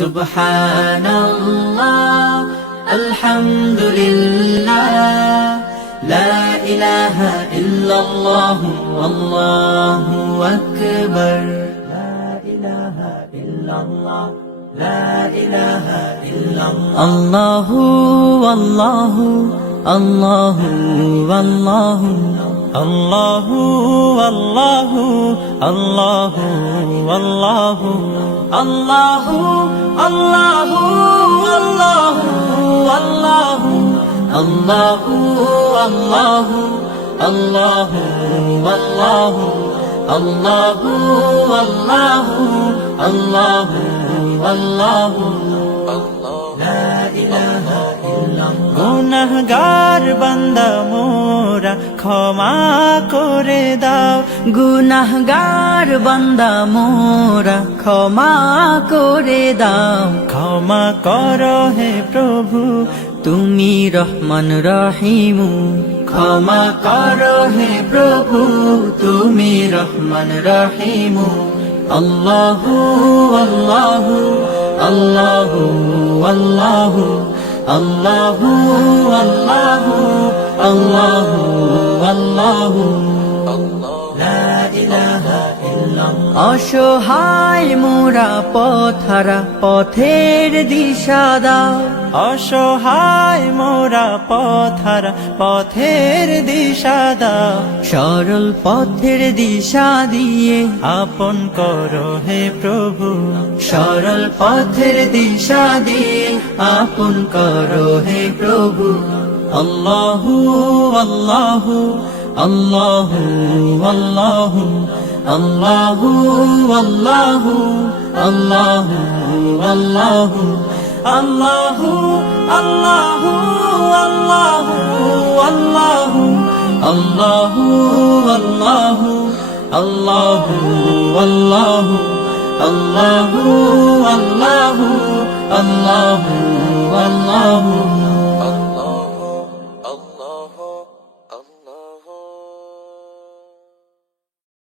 সুবহানাল্লাহ আলহামদুলিল্লাহ লা ইলাহা ইল্লাল্লাহু আল্লাহু আকবার লা ইলাহা ইল্লাল্লাহ লা ইলাহা ইল্লাল্লাহ আল্লাহু আল্লাহু আল্লাহু আল্লাহু আল্লাহু আল্লাহু আল্লাহু আল্লাহু আল্লাহু আল্লাহু আল্লাহু আল্লাহু আল্লাহু আল্লাহু আল্লাহু আল্লাহু আল্লাহু আল্লাহু আল্লাহু লা ইলাহা ইল্লাল্লাহ গুনাহগার বান্দা মোরা ক্ষমা করে দাও গুনাহগার বান্দা মোরা ক্ষমা করে দাও ক্ষমা করো হে প্রভু তুমি রহমান রহিম ক্ষমা করো হে প্রভু তুমি রহমান রহিম আল্লাহু আল্লাহু আল্লাহু আল্লাহু আল্লাহু আল্লাহু আল্লাহু আল্লাহু লা ইলাহা ইল্লাল্লাহ অসহায় মোরা পথহারা পথের দিশা দাও অসহায় মোরা পথহারা পথের দিশা দাও সরল পথের দিশা দিয়ে আপন করো হে প্রভু সরল পথের দিশা দিয়ে আপন করো হে প্রভু আল্লাহু আল্লাহু আল্লাহু আল্লাহু আল্লাহু আল্লাহু আল্লাহু আল্লাহু আল্লাহু আল্লাহু আল্লাহু আল্লাহু আল্লাহু আল্লাহু আল্লাহু আল্লাহু আল্লাহু আল্লাহু আল্লাহু